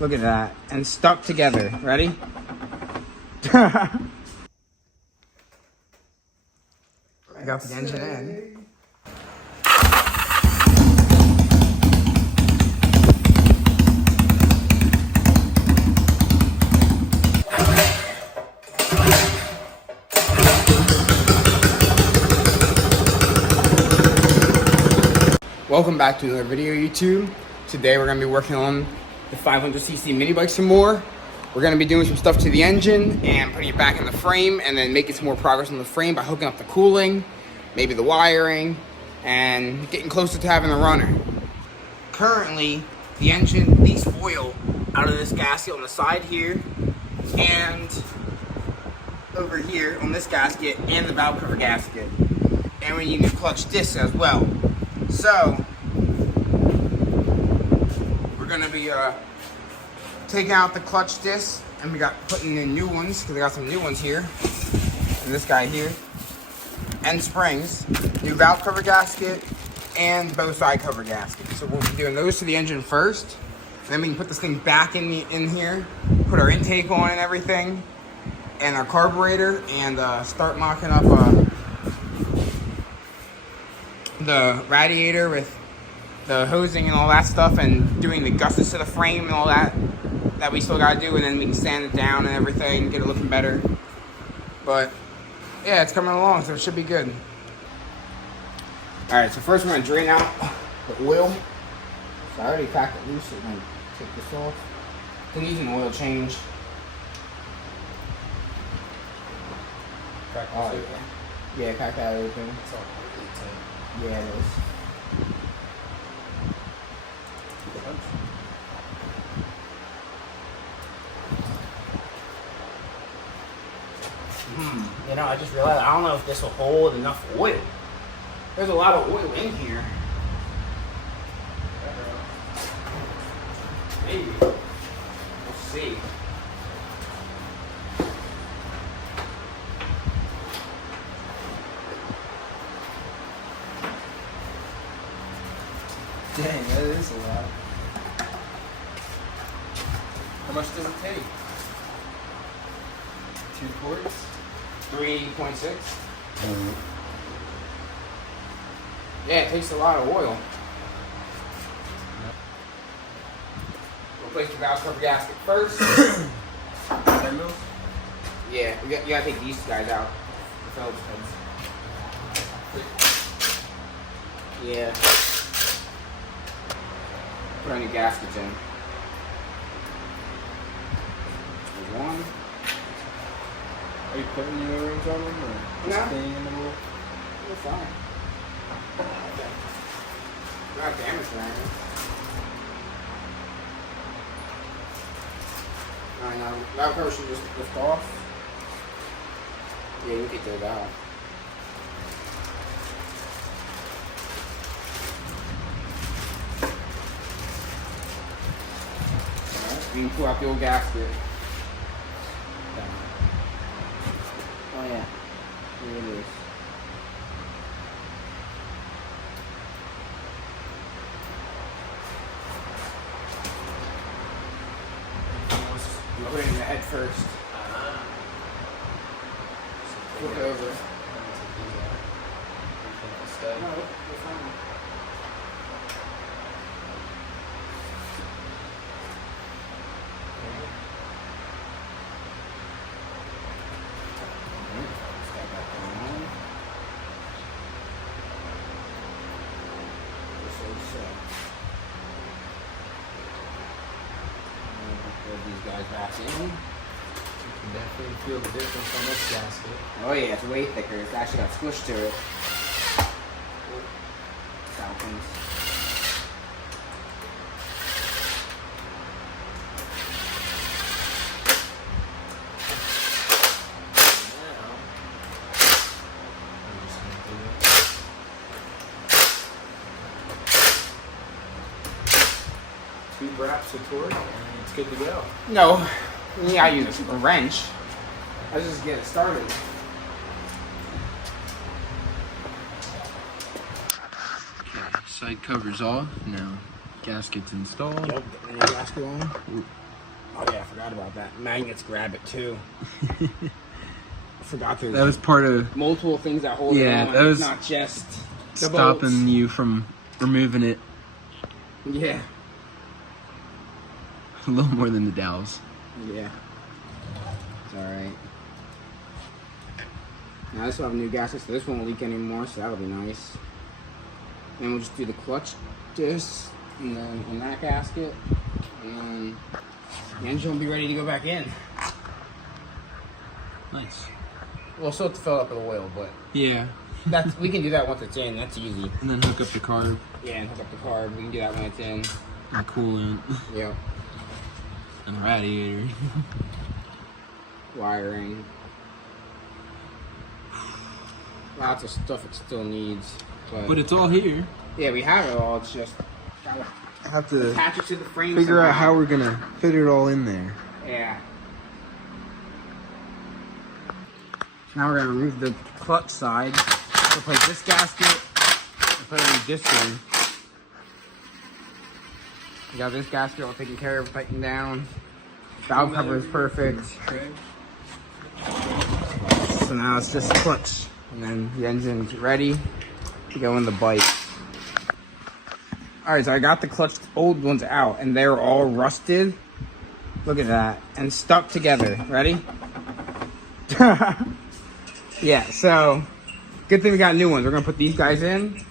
Look at that. And stuck together. Ready? I got the engine in. Welcome back to another video, YouTube. Today we're going to be working on the 500cc mini bike some more. We're going to be doing some stuff to the engine and putting it back in the frame, and then making some more progress on the frame by hooking up the cooling, maybe the wiring, and getting closer to having the runner. Currently, the engine leaks oil out of this gasket on the side here and over here on this gasket and the valve cover gasket. And we need new clutch discs as well. So, we're going to be taking out the clutch discs, and we got putting in new ones, because I got some new ones here, and this guy here, and springs, new valve cover gasket, and both side cover gasket. So we'll be doing those to the engine first, then we can put this thing back in here, put our intake on and everything, and our carburetor, and start mocking up the radiator with the hosing and all that stuff, and doing the gussets to the frame and all that we still gotta do, and then we can sand it down and everything, get it looking better. But yeah, it's coming along, so it should be good. Alright, so first we're gonna drain out the oil. So I already packed it loose, so I'm gonna take this off. Then use an oil change. Oh, yeah, pack that open. Yeah, it is. You know, I just realized I don't know if this will hold enough oil. There's a lot of oil in here. Maybe. We'll see. Dang, that is a lot. How much does it take? 2 quarts? 3.6. Yeah, it takes a lot of oil. Replace the valve cover gasket first. 10 mils? Yeah, you gotta take these guys out. The Phillips heads. Yeah. Put on your gaskets in. There's one. Are you putting new rings on them, or just staying in the roll? They're fine. They're not damaged or anything. Alright, now valve cover should just lift off. Yeah, you can take those out. Alright, you can pull out the old gasket. Oh yeah, here it is. You put it in the head first. Flip it over. No, it's fine. These guys back in. You can definitely feel the difference on this gasket. Oh yeah, it's way thicker. It's actually got squish to it. Falcons. Two braps of torque, and it's good to go. No, yeah, I use a wrench. Let's just get it started. Side cover's off. Now gasket's installed. Yep, and the gasket on. Oh yeah, I forgot about that. Magnets grab it too. I forgot to. That was part of multiple things that hold it on. that was not just the stopping bolts. you from removing it. Yeah. A little more than the dowels. Yeah. It's alright. Now this will have a new gasket, so this won't leak anymore, so that'll be nice. Then we'll just do the clutch disc, and then in that gasket, and then the engine will be ready to go back in. Nice. We'll still have to fill it up with oil, but Yeah. we can do that once it's in. That's easy. And then hook up the carb Yeah, and hook up the carb. We can do that when it's in. and coolant Yep. and the radiator. Wiring. Lots of stuff it still needs. But it's all here. Yeah, we have it all. It's just gotta I have to attach it to the frame. figure out somehow. how we're gonna fit it all in there. Yeah. Now we're gonna remove the clutch side, replace this gasket, and put a new disc in. We got this gasket all taken care of, tightened down. Valve cover is perfect. So now it's just clutch, and then the engine's ready to go in the bike. All right, so I got the clutch old ones out, and they're all rusted. Look at that, and stuck together. Ready? Yeah, so good thing we got new ones. We're gonna put these guys in,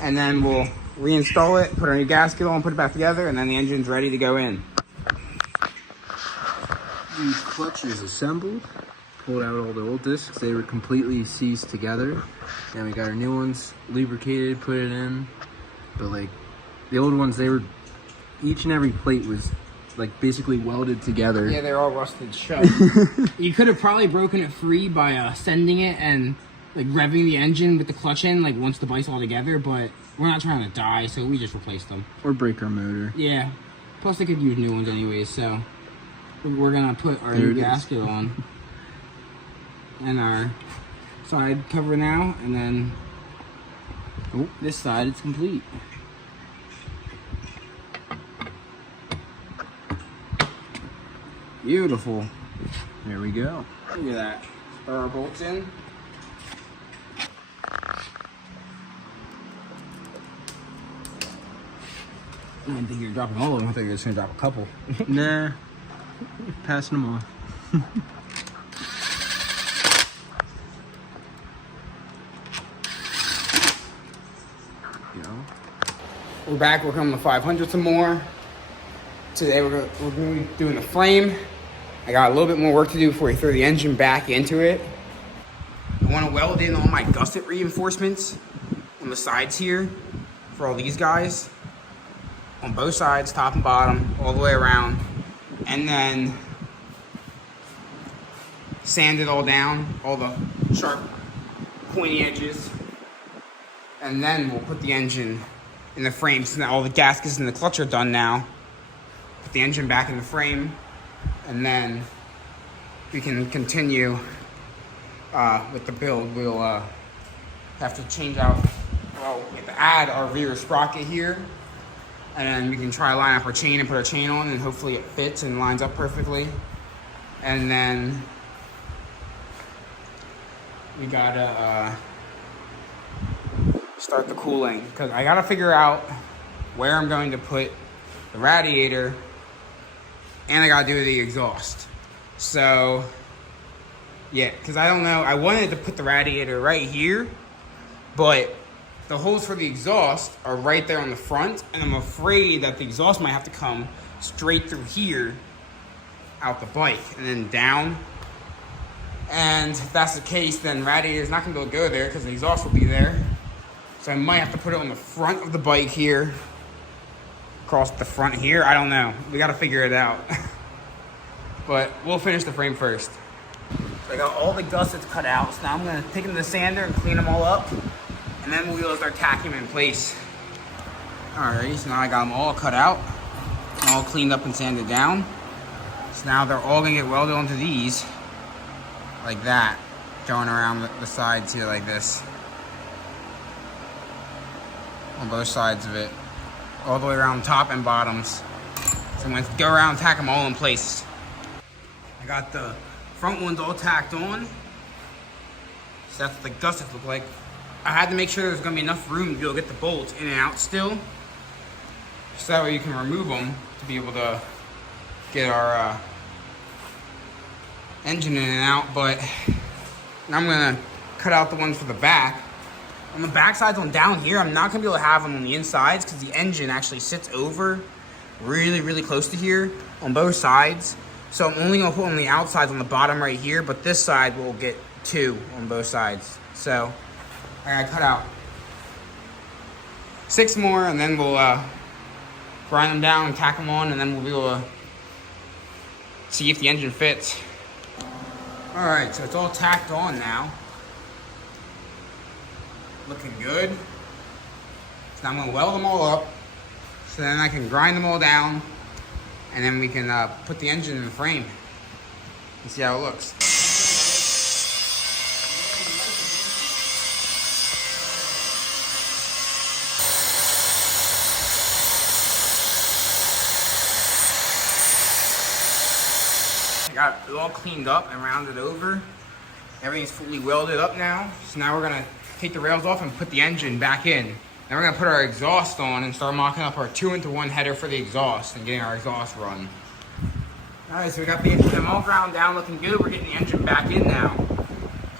and then we'll reinstall it, put our new gasket on, put it back together, and then the engine's ready to go in. The clutch is assembled. Pulled out all the old discs. They were completely seized together. And we got our new ones lubricated, put it in. But like the old ones, they were, each and every plate was like basically welded together. Yeah, they're all rusted shut. You could have probably broken it free by sending it and like revving the engine with the clutch in, like once the bike's all together, but we're not trying to die, so we just replaced them. Or break our motor. Yeah. Plus they could use new ones anyways, so we're gonna put our new gasket on. And our side cover now, and then this side it's complete. Beautiful. There we go. Look at that. Throw our bolts in. I didn't think you were dropping all of them. I thought you were just gonna drop a couple. Nah. Passing them off. We're back working on the 500 some more. Today we're going to be doing the frame. I got a little bit more work to do before we throw the engine back into it. I want to weld in all my gusset reinforcements on the sides here for all these guys. On both sides, top and bottom, all the way around. And then sand it all down, all the sharp, pointy edges. And then we'll put the engine in the frame. So now all the gaskets and the clutch are done now. Put the engine back in the frame, and then we can continue with the build. We'll have to change out, well, we have to add our rear sprocket here, and then we can try to line up our chain and put our chain on, and hopefully it fits and lines up perfectly. And then we gotta start the cooling, because I gotta figure out where I'm going to put the radiator, and I gotta do the exhaust. So yeah, because I don't know, I wanted to put the radiator right here, but the holes for the exhaust are right there on the front, and I'm afraid that the exhaust might have to come straight through here out the bike and then down. And if that's the case, then radiator's not gonna be able to go there because the exhaust will be there. So I might have to put it on the front of the bike here, across the front here. I don't know. We gotta figure it out. But we'll finish the frame first. So I got all the gussets cut out. So now I'm gonna take them to the sander and clean them all up. And then we'll start tacking them in place. Alright, so now I got them all cut out, all cleaned up and sanded down. So now they're all gonna get welded onto these, like that, going around the sides here like this. On both sides of it, all the way around top and bottoms. So I'm gonna go around and tack them all in place. got the front ones all tacked on. So that's what the gussets look like. I had to make sure there's gonna be enough room to be able to get the bolts in and out still. So that way you can remove them to be able to get our engine in and out. But I'm gonna cut out the ones for the back. On the back sides on down here, I'm not gonna be able to have them on the insides because the engine actually sits over really, really close to here on both sides. So I'm only gonna put on the outsides on the bottom right here, but this side will get 2 on both sides. So I gotta cut out 6 more, and then we'll grind them down and tack them on, and then we'll be able to see if the engine fits. All right, so it's all tacked on now. Looking good. So now I'm gonna weld them all up, so then I can grind them all down, and then we can put the engine in the frame and see how it looks. I got it all cleaned up and rounded over. Everything's fully welded up now. So now we're gonna take the rails off and put the engine back in. Then we're gonna put our exhaust on and start mocking up our 2-into-1 header for the exhaust and getting our exhaust run. All right, so we got the engine all ground down, looking good. We're getting the engine back in now.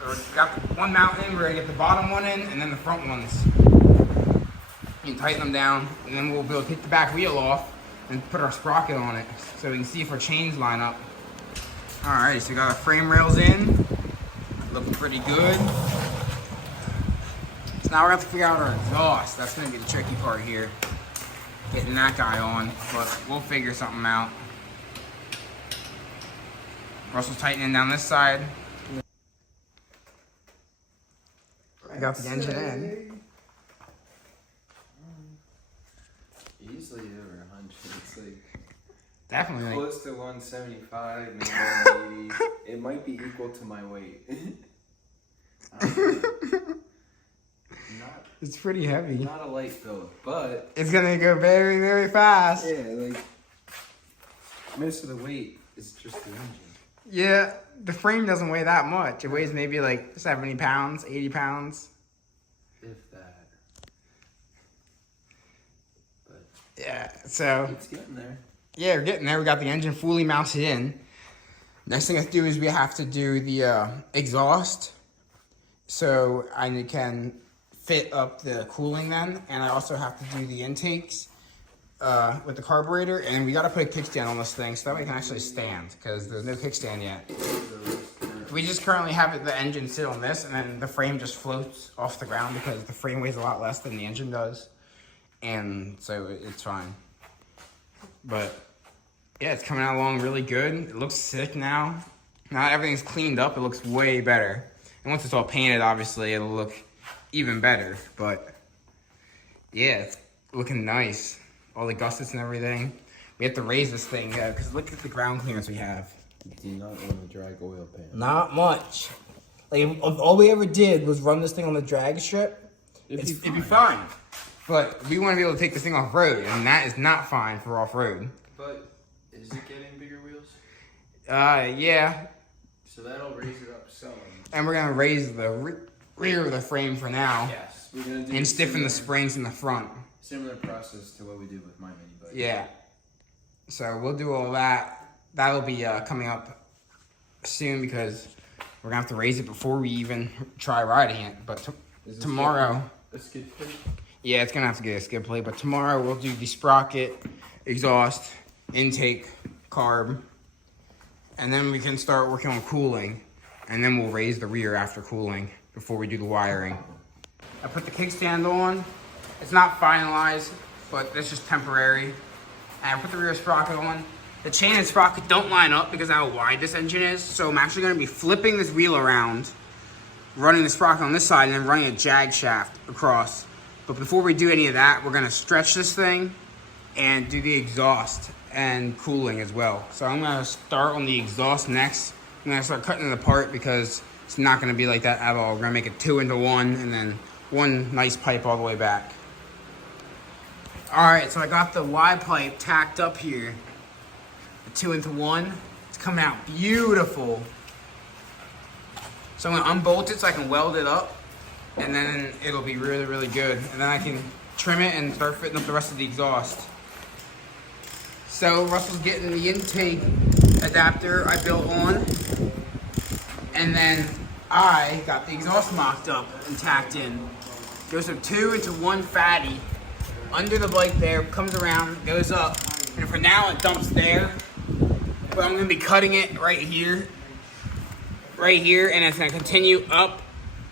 So we got the one mount in, we're gonna get the bottom one in and then the front ones. You can tighten them down, and then we'll be able to take the back wheel off and put our sprocket on it so we can see if our chains line up. All right, so we got our frame rails in. Looking pretty good. So now we're gonna have to figure out our exhaust. That's gonna be the tricky part here. Getting that guy on, but we'll figure something out. Russell's tightening down this side. I got the engine in. Easily over 100. It's like Definitely. close to 175, maybe 180. It might be equal to my weight. It's pretty heavy. Not a light build, but It's gonna go very, very fast. yeah, like most of the weight is just the engine. Yeah, the frame doesn't weigh that much. It weighs maybe like 70 pounds, 80 pounds. If that. But Yeah, so it's getting there. yeah, we're getting there. We got the engine fully mounted in. Next thing I have to do is we have to do the exhaust, so I can fit up the cooling then, and I also have to do the intakes with the carburetor, and we got to put a kickstand on this thing so that way it can actually stand, because there's no kickstand yet. We just currently have the engine sit on this, and then the frame just floats off the ground because the frame weighs a lot less than the engine does, and so it's fine. But yeah, it's coming out along really good. It looks sick now. Now that everything's cleaned up, it looks way better. And once it's all painted, obviously, it'll look even better. But yeah, it's looking nice. All the gussets and everything. We have to raise this thing, because look at the ground clearance we have. Do you not want to drag oil pan? Not much. Like, all we ever did was run this thing on the drag strip. It'd be fine. But we want to be able to take this thing off-road, and that is not fine for off-road. But is it getting bigger wheels? Yeah. So that'll raise it up some. And we're going to raise the rear of the frame for now. Yes. We're gonna do And stiffen the similar- springs in the front. Similar process to what we did with my mini bike. Yeah. So we'll do all that. That'll be coming up soon because we're going to have to raise it before we even try riding it. But Is this tomorrow... A skid plate? Yeah, it's going to have to get a skid plate. But tomorrow we'll do the sprocket, exhaust, intake, carb. And then we can start working on cooling. And then we'll raise the rear after cooling before we do the wiring. I put the kickstand on. It's not finalized, but it's just temporary. And I put the rear sprocket on. The chain and sprocket don't line up because of how wide this engine is. So I'm actually going to be flipping this wheel around, running the sprocket on this side, and then running a jag shaft across. But before we do any of that, we're going to stretch this thing and do the exhaust and cooling as well. So I'm going to start on the exhaust next. I'm going to start cutting it apart because it's not going to be like that at all. We're going to make it 2-into-1 and then one nice pipe all the way back. All right, so I got the Y pipe tacked up here. The 2-into-1. It's It's coming out beautiful. So I'm gonna unbolt it so I can weld it up, and then it'll be really, really good. And then I can trim it and start fitting up the rest of the exhaust. So Russell's getting the intake adapter I built on, and then I got the exhaust mocked up and tacked in. Goes from 2 into 1 fatty under the bike there, comes around, goes up, and for now it dumps there. But I'm gonna be cutting it right here, and it's gonna continue up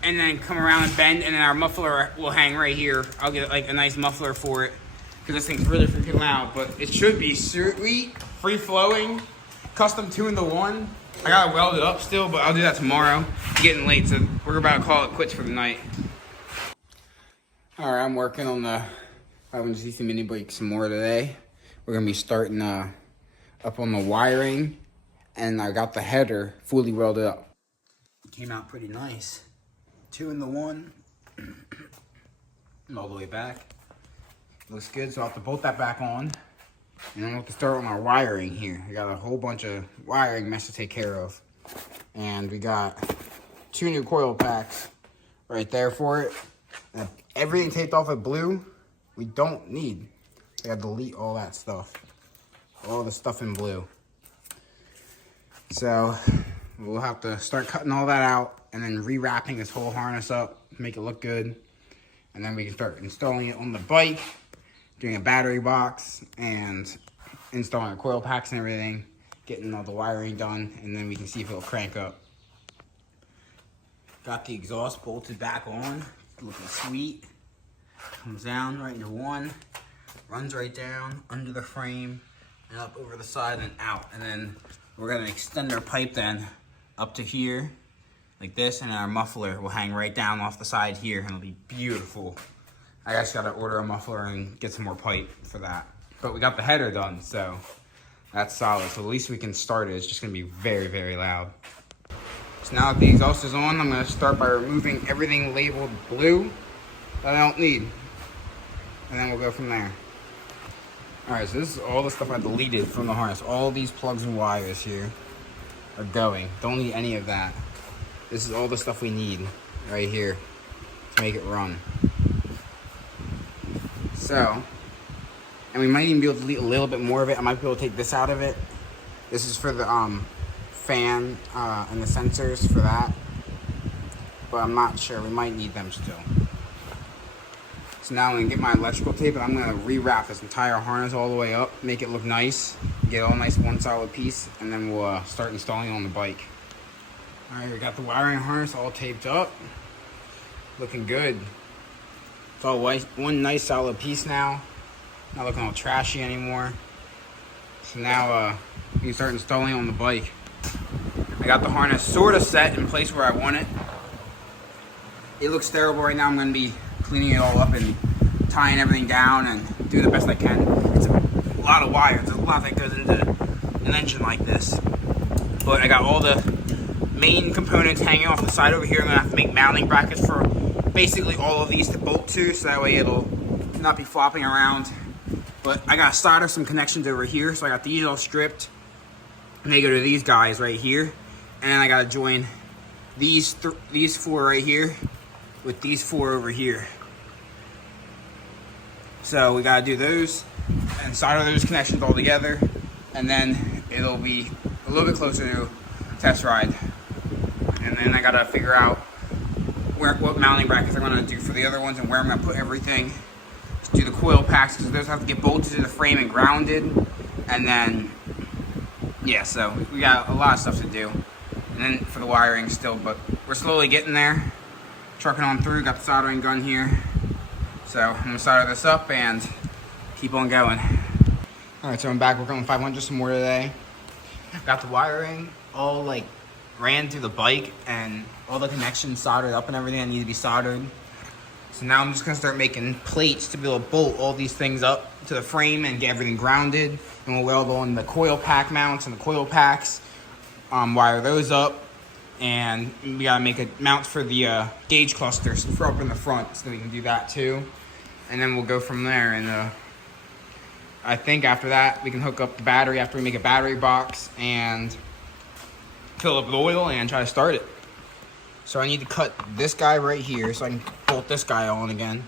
and then come around and bend, and then our muffler will hang right here. I'll get like a nice muffler for it because this thing's really freaking loud, but it should be sweet, free flowing, custom 2 into 1. I gotta weld it up still, but I'll do that tomorrow. It's getting late, so we're about to call it quits for the night. All right, I'm working on the 500cc mini bike some more today. We're gonna be starting up on the wiring, and I got the header fully welded up. Came out pretty nice. 2 into 1, and all the way back. Looks good, so I'll have to bolt that back on. And then we'll have to start on our wiring here. I got a whole bunch of wiring mess to take care of. And we got 2 new coil packs right there for it. And everything taped off with blue, we don't need. I gotta delete all that stuff. All the stuff in blue. So we'll have to start cutting all that out and then rewrapping this whole harness up, make it look good. And then we can start installing it on the bike, doing a battery box, and installing the coil packs and everything, getting all the wiring done, and then we can see if it'll crank up. Got the exhaust bolted back on, looking sweet. Comes down right into 1, runs right down under the frame and up over the side and out. And then we're gonna extend our pipe then up to here, like this, and our muffler will hang right down off the side here, and it'll be beautiful. I just gotta order a muffler and get some more pipe for that. But we got the header done, so that's solid. So at least we can start it. It's just gonna be very, very loud. So now that the exhaust is on, I'm gonna start by removing everything labeled blue that I don't need. And then we'll go from there. All right, so this is all the stuff I deleted from the harness. All these plugs and wires here are going. Don't need any of that. This is all the stuff we need right here to make it run. So, and we might even be able to delete a little bit more of it. I might be able to take this out of it. This is for the fan and the sensors for that. But I'm not sure. We might need them still. So now I'm gonna get my electrical tape and I'm gonna rewrap this entire harness all the way up, make it look nice, get it all nice one solid piece, and then we'll start installing it on the bike. All right, we got the wiring harness all taped up, looking good. It's all one nice solid piece now, not looking all trashy anymore. So now we can start installing it on the bike. I got the harness sort of set in place where I want it. It looks terrible right now. I'm gonna be cleaning it all up and tying everything down and doing the best I can. It's a lot of wires. There's a lot that goes into an engine like this. But I got all the main components hanging off the side over here. I'm gonna have to make mounting brackets for basically all of these to bolt to, so that way it'll not be flopping around. But I gotta solder some connections over here, so I got these all stripped. And they go to these guys right here. And then I gotta join these 4 right here with these 4 over here. So we gotta do those and solder those connections all together, and then it'll be a little bit closer to test ride. And then I gotta figure out what mounting brackets I'm gonna do for the other ones and where I'm gonna put everything. Just do the coil packs because those have to get bolted to the frame and grounded. And then, yeah, so we got a lot of stuff to do. And then for the wiring still, but we're slowly getting there. Trucking on through, got the soldering gun here. So I'm gonna solder this up and keep on going. All right, so I'm back working on 500 some more today. Got the wiring all like ran through the bike and all the connections soldered up and everything that need to be soldered. So now I'm just gonna start making plates to be able to bolt all these things up to the frame and get everything grounded. And we'll weld on the coil pack mounts and the coil packs, wire those up. And we gotta make a mount for the gauge clusters for up in the front, so we can do that too. And then we'll go from there. And I think after that we can hook up the battery after we make a battery box, and fill up with oil and try to start it. So I need to cut this guy right here so I can bolt this guy on again.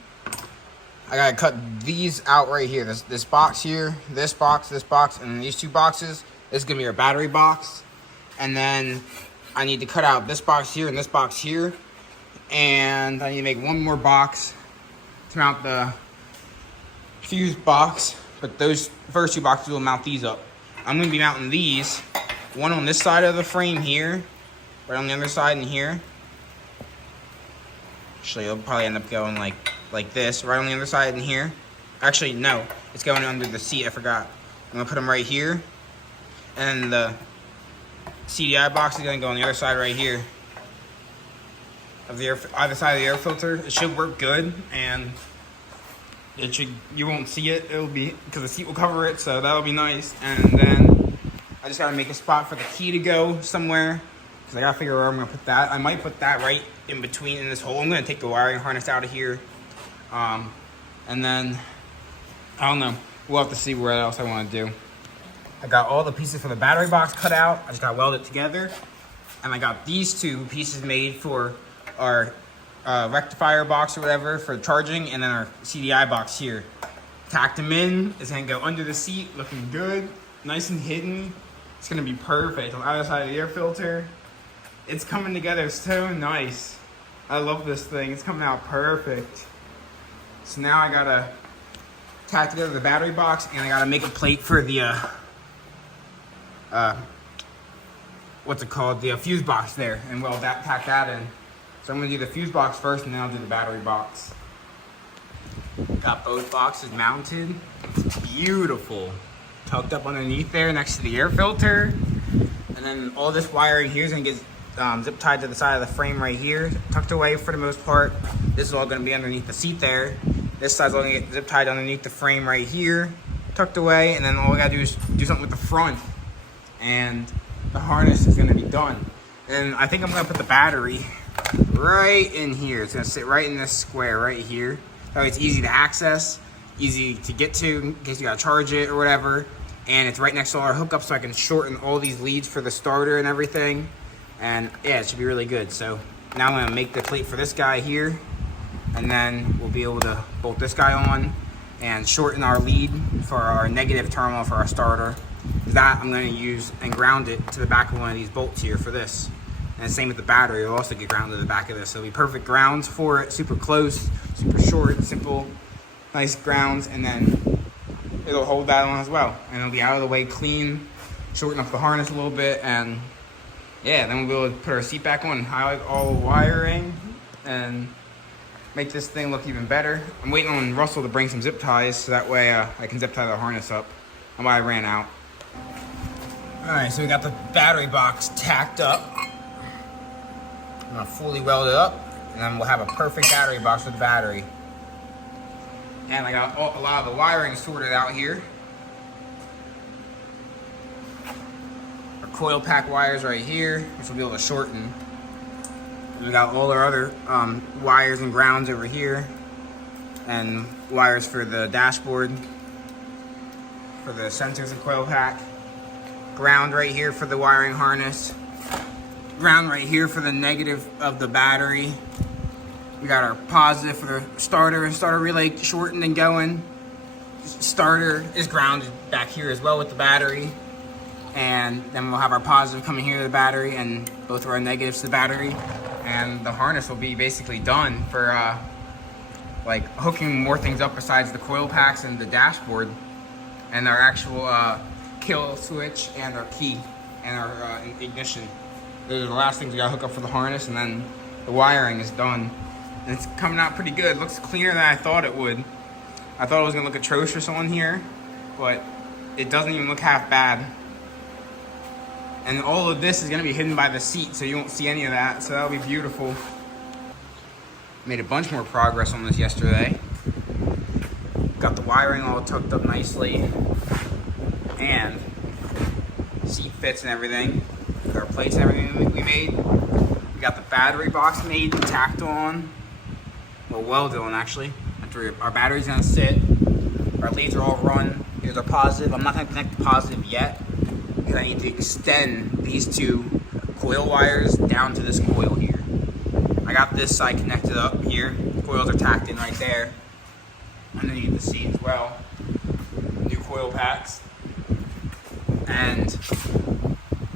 I gotta cut these out right here. This box here, this box, and then these two boxes. This is gonna be our battery box. And then I need to cut out this box here and this box here. And I need to make one more box to mount the fuse box. But those first two boxes will mount these up. I'm gonna be mounting these, one on this side of the frame here, right on the other side in here. Actually, it'll probably end up going like this, right on the other side in here. Actually, no, it's going under the seat, I forgot. I'm gonna put them right here. And the CDI box is gonna go on the other side right here. Of the either side of the air filter. It should work good, and you won't see it. It'll be, because the seat will cover it, so that'll be nice. And then I just gotta make a spot for the key to go somewhere, because I gotta figure out where I'm gonna put that. I might put that right in between in this hole. I'm gonna take the wiring harness out of here. And then, I don't know. We'll have to see what else I wanna do. I got all the pieces for the battery box cut out. I just gotta weld it together. And I got these two pieces made for our rectifier box or whatever for charging, and then our CDI box here. Tacked them in. It's gonna go under the seat, looking good, nice and hidden. It's gonna be perfect on the other side of the air filter. It's coming together so nice. I love this thing. It's coming out perfect. So now I gotta tack together the battery box, and I gotta make a plate for the what's it called? The fuse box there, and weld that, tack that in. So I'm gonna do the fuse box first, and then I'll do the battery box. Got both boxes mounted. It's beautiful. Tucked up underneath there next to the air filter. And then all this wiring here is gonna get zip tied to the side of the frame right here, tucked away for the most part. This is all gonna be underneath the seat there. This side's all gonna get zip tied underneath the frame right here, tucked away. And then all we gotta do is do something with the front. And the harness is gonna be done. And I think I'm gonna put the battery right in here. It's gonna sit right in this square right here. That way it's easy to access, easy to get to in case you gotta charge it or whatever. And it's right next to all our hookups, so I can shorten all these leads for the starter and everything. And yeah, it should be really good. So now I'm gonna make the plate for this guy here, and then we'll be able to bolt this guy on and shorten our lead for our negative terminal for our starter. That I'm gonna use and ground it to the back of one of these bolts here for this. And same with the battery, it'll also get grounded to the back of this. So it'll be perfect grounds for it, super close, super short, simple, nice grounds, and then it'll hold that on as well. And it'll be out of the way, clean, shorten up the harness a little bit, and yeah, then we'll be able to put our seat back on, highlight all the wiring, and make this thing look even better. I'm waiting on Russell to bring some zip ties, so that way I can zip tie the harness up. I ran out. All right, so we got the battery box tacked up. I'm gonna fully weld it up, and then we'll have a perfect battery box with the battery. And I got a lot of the wiring sorted out here. Our coil pack wires right here, which we'll be able to shorten. And we got all our other wires and grounds over here, and wires for the dashboard, for the sensors and coil pack. Ground right here for the wiring harness. Ground right here for the negative of the battery. We got our positive for the starter and starter relay shortened and going. Starter is grounded back here as well with the battery. And then we'll have our positive coming here to the battery, and both of our negatives to the battery. And the harness will be basically done for like hooking more things up besides the coil packs and the dashboard. And our actual kill switch and our key and our ignition. Those are the last things we gotta hook up for the harness, and then the wiring is done. And it's coming out pretty good. It looks cleaner than I thought it would. I thought it was gonna look atrocious on here, but it doesn't even look half bad. And all of this is gonna be hidden by the seat, so you won't see any of that, so that'll be beautiful. Made a bunch more progress on this yesterday. Got the wiring all tucked up nicely, and seat fits and everything. Our plates and everything we made. We got the battery box made and tacked on. Well, welded on actually. After our battery's gonna sit. Our leads are all run. Here's our positive. I'm not gonna connect the positive yet, because I need to extend these two coil wires down to this coil here. I got this side connected up here. Coils are tacked in right there. Underneath the seat as well. New coil packs. And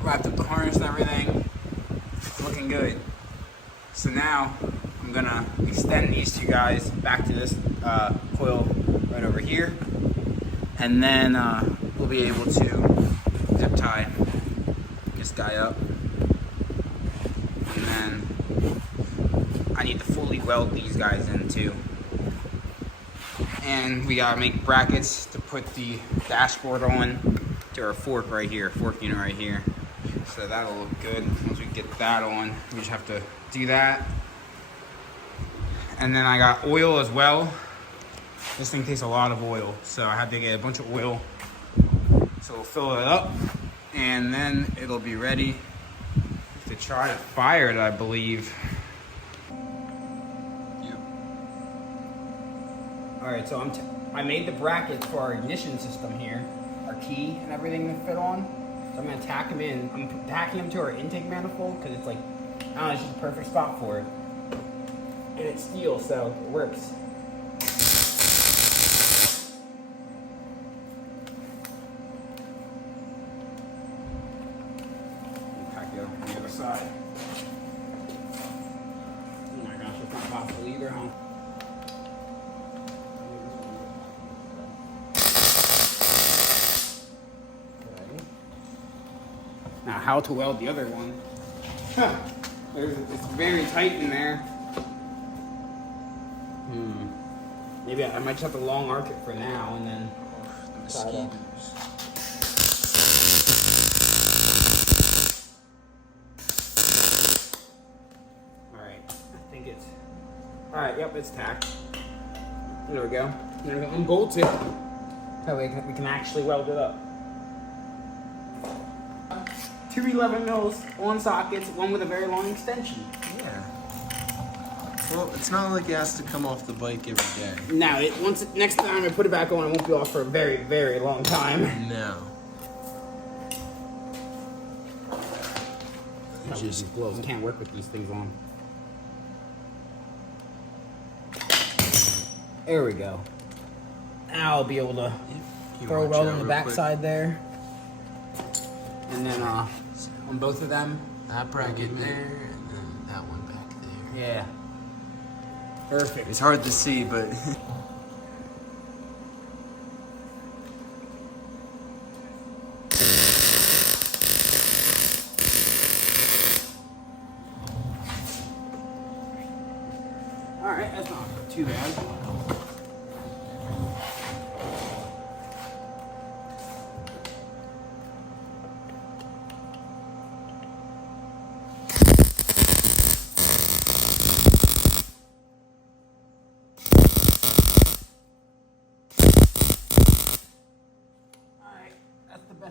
wrapped up the harness and everything. It's looking good. So now I'm gonna extend these two guys back to this coil right over here. And then we'll be able to zip tie this guy up. And then I need to fully weld these guys in too. And we gotta make brackets to put the dashboard on to our fork right here, fork unit right here. So that'll look good. Once we get that on, we just have to do that. And then I got oil as well. This thing takes a lot of oil, so I had to get a bunch of oil. So we'll fill it up, and then it'll be ready to try to fire it, I believe. Yep. All right, so I made the brackets for our ignition system here, our key and everything to fit on. So I'm gonna tack them in. I'm tacking them to our intake manifold because it's like, I don't know, it's just a perfect spot for it. And it's steel, so it works. Pack it up on the other side. Oh my gosh, it's not possible either, huh? Now, how to weld the other one? Huh. It's very tight in there. Maybe I might just have to long arc it for now and then tie it up. Alright, I think it's... Alright, yep, it's tacked. There we go. There we go. Unbolt it. That way we can actually weld it up. 2 11 mils on sockets, one with a very long extension. Yeah. Well, it's not like it has to come off the bike every day. Now, next time I put it back on, it won't be off for a very, very long time. No. Just gloves. I can't work with these things on. There we go. Now I'll be able to throw a weld on the backside there. And then on both of them. That bracket there, and then that one back there. Yeah. Perfect. It's hard to see, but... Alright, that's not too bad.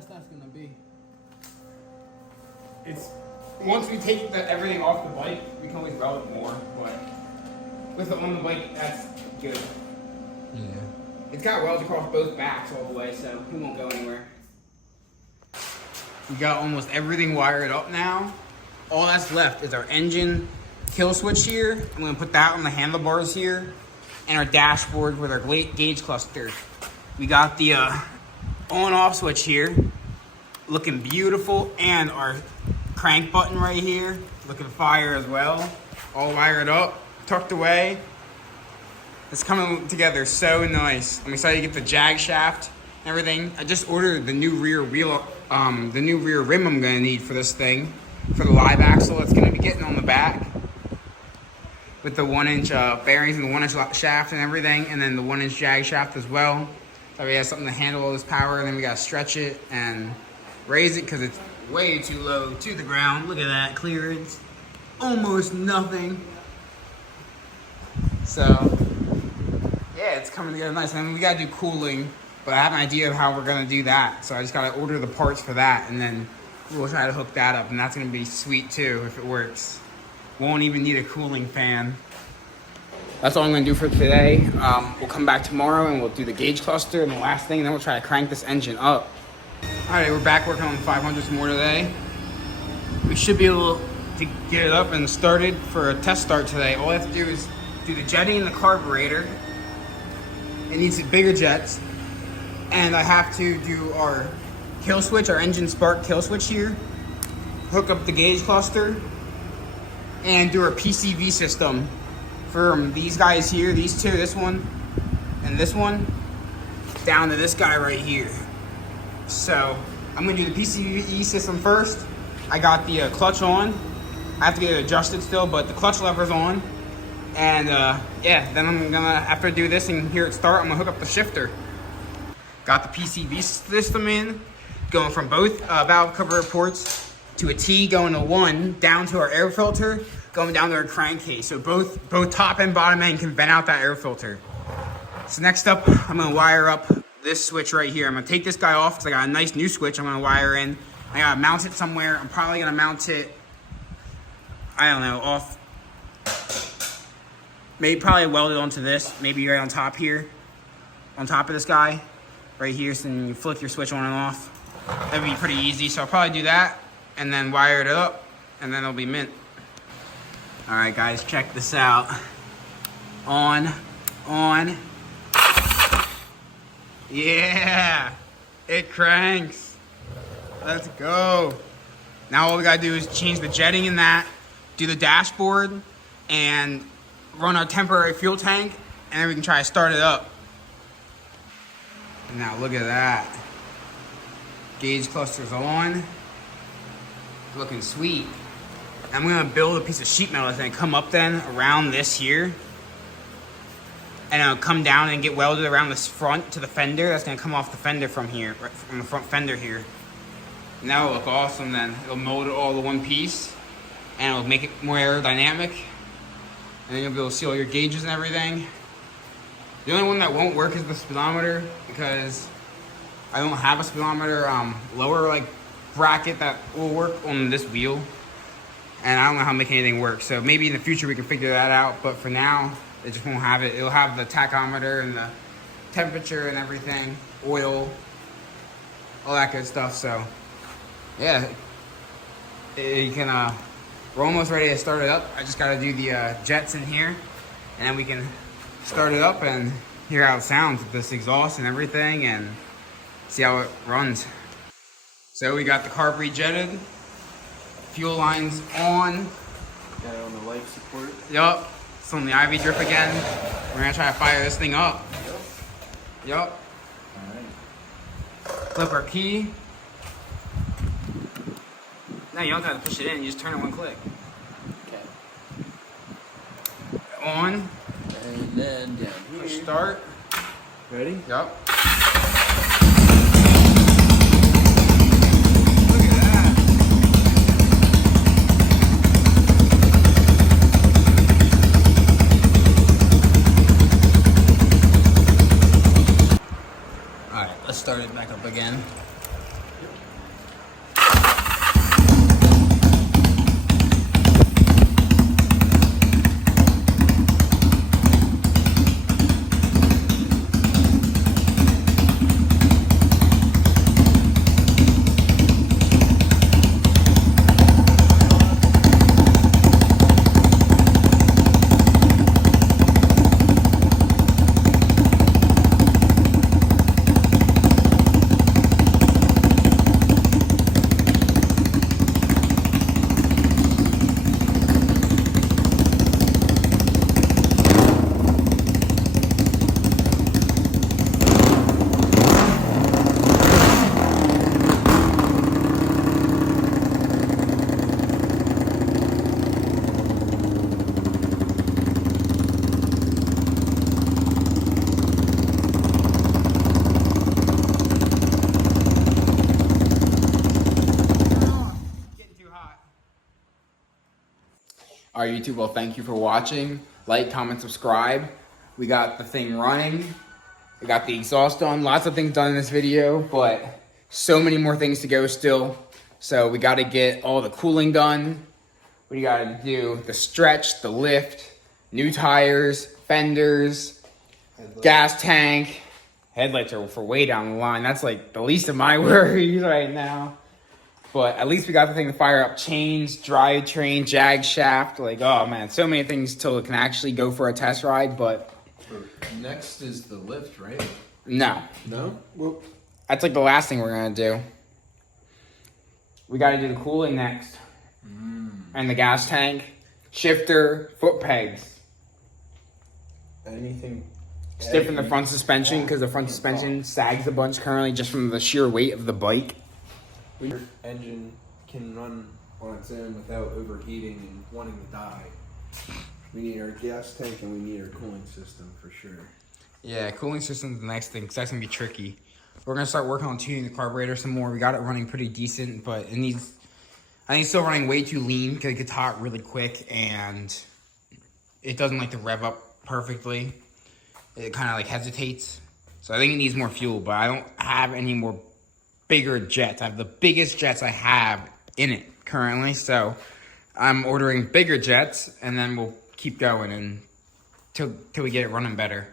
That's gonna be. It's once we take everything off the bike, we can always weld it more, but with it on the bike, that's good. Yeah. It's got welds across both backs all the way, so it won't go anywhere. We got almost everything wired up now. All that's left is our engine kill switch here. I'm gonna put that on the handlebars here, and our dashboard with our gauge cluster. We got the on-off switch here, looking beautiful, and our crank button right here, looking fire as well. All wired up, tucked away. It's coming together so nice. I'm excited to get the jag shaft and everything. I just ordered the new rear wheel, the new rear rim I'm gonna need for this thing, for the live axle that's gonna be getting on the back. With the 1-inch bearings and the 1-inch shaft and everything, and then the 1-inch jag shaft as well. So we have something to handle all this power, and then we gotta stretch it and raise it because it's way too low to the ground. Look at that clearance, almost nothing. So yeah, it's coming together nice. And then we gotta do cooling, but I have an idea of how we're gonna do that. So I just gotta order the parts for that, and then we'll try to hook that up, and that's gonna be sweet too if it works. Won't even need a cooling fan. That's all I'm gonna do for today. We'll come back tomorrow and we'll do the gauge cluster and the last thing, and then we'll try to crank this engine up. All right, we're back working on the 500s more today. we should be able to get it up and started for a test start today. All I have to do is do the jetting in the carburetor. It needs bigger jets. And I have to do our kill switch, our engine spark kill switch here. Hook up the gauge cluster. And do our PCV system from these guys here, these two, this one, and this one, down to this guy right here. So I'm gonna do the PCV system first. I got the clutch on. I have to get it adjusted still, but the clutch lever's on. And yeah, then I'm gonna, after I do this and hear it start, I'm gonna hook up the shifter. Got the PCV system in, going from both valve cover ports to a T, going to one, down to our air filter, going down to our crankcase. So both top and bottom end can vent out that air filter. So next up, I'm gonna wire up this switch right here. I'm gonna take this guy off because I got a nice new switch I'm gonna wire in. I gotta mount it somewhere. I'm probably gonna mount it, I don't know, off, maybe probably weld it onto this, maybe right on top here, on top of this guy, right here, so then you flick your switch on and off. That'd be pretty easy, so I'll probably do that, and then wire it up, and then it'll be mint. All right, guys, check this out. On. Yeah, it cranks. Let's go. Now all we gotta do is change the jetting in that, do the dashboard, and run our temporary fuel tank, and then we can try to start it up. And now look at that. Gauge cluster's on. Looking sweet. I'm gonna build a piece of sheet metal that's gonna come up then around this here. And it'll come down and get welded around this front to the fender. That's gonna come off the fender from here, right from the front fender here. And that'll look awesome then. It'll mold it all to one piece and it'll make it more aerodynamic. And then you'll be able to see all your gauges and everything. The only one that won't work is the speedometer because I don't have a speedometer lower like bracket that will work on this wheel. And I don't know how to make anything work. So maybe in the future we can figure that out. But for now, it just won't have it. It'll have the tachometer and the temperature and everything, oil, all that good stuff. So yeah, you can, we're almost ready to start it up. I just gotta do the jets in here and then we can start it up and hear how it sounds with this exhaust and everything and see how it runs. So we got the carb rejetted, fuel lines on. Got it on the life support. Yup. It's on the IV drip again. We're gonna try to fire this thing up. Yup. Alright. Flip our key. No, you don't have to push it in, you just turn it one click. Okay. On. And then down here. Push start. Ready? Yup. Let's start it back up again. All right, YouTube, well, thank you for watching. Like, comment, subscribe. We got the thing running. We got the exhaust done. Lots of things done in this video, but so many more things to go still. So we got to get all the cooling done. We got to do the stretch, the lift, new tires, fenders, gas tank. Headlights are for way down the line. That's like the least of my worries right now. But at least we got the thing to fire up. Chains, drive train, jag shaft. Like, oh man, so many things till it can actually go for a test ride. But Next is the lift, right? no. No? Well, That's like the last thing we're going to do. We got to do the cooling next. And the gas tank, shifter, foot pegs. anything. Stiffen the front suspension because the front suspension sags a bunch currently just from the sheer weight of the bike. Your engine can run on its own without overheating and wanting to die. We need our gas tank and we need our cooling system for sure. Yeah, cooling system's the next thing because that's going to be tricky. We're going to start working on tuning the carburetor some more. We got it running pretty decent, but it needs... I think it's still running way too lean because it gets hot really quick and it doesn't like to rev up perfectly. It kind of like hesitates. So I think it needs more fuel, but I don't have any more bigger jets. I have the biggest jets I have in it currently. So I'm ordering bigger jets and then we'll keep going and till we get it running better.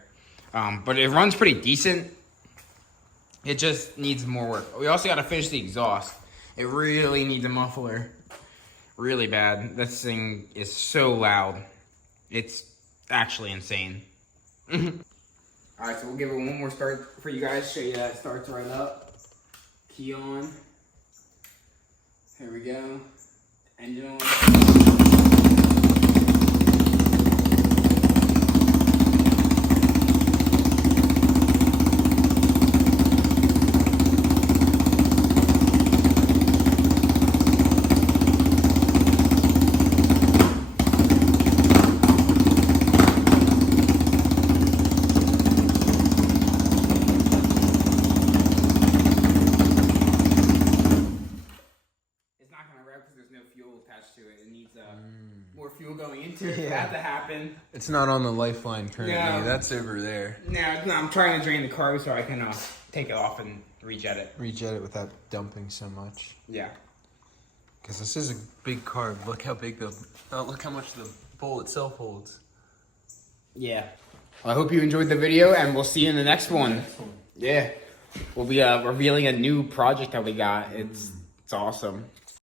But it runs pretty decent. It just needs more work. We also got to finish the exhaust. It really needs a muffler. Really bad. This thing is so loud. It's actually insane. Alright, so we'll give it one more start for you guys. Show you that it starts right up. Key on. Here we go. Engine on. More fuel going into it for that to happen. It's not on the lifeline currently. No. That's over there. No, I'm trying to drain the carb so I can take it off and rejet it. Rejet it without dumping so much. Yeah. Because this is a big carb. Look how big look how much the bowl itself holds. Yeah. Well, I hope you enjoyed the video, and we'll see you in the next one. Yeah. We'll be revealing a new project that we got. It's awesome.